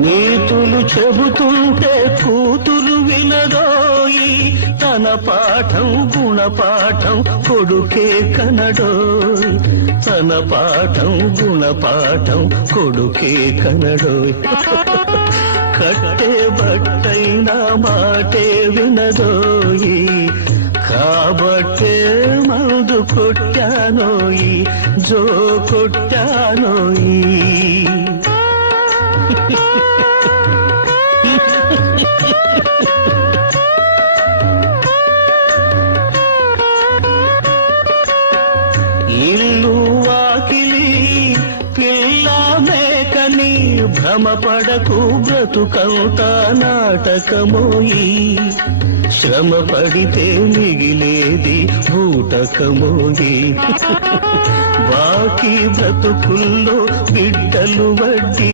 నీతులు చెబుతుంటే కూతురు వినడోయి, తన పాఠం గుణపాఠం కొడుకే కనడోయ్, తన పాఠం గుణపాఠం కొడుకే కనడోయ్. కట్టే బట్టైనా మాటే వినదోయి, కాబట్టే మందు కొట్టానోయి, జో కొట్టానోయి. ఇల్లు వాకిలి పిల్ల మేకని భ్రమపడకు, బ్రతుకంతా నాటకమోయి, శ్రమ పడితే మిగిలేది బూటకమోయి. బాకీ బ్రతుకుల్లో బిడ్డలు వడ్డీ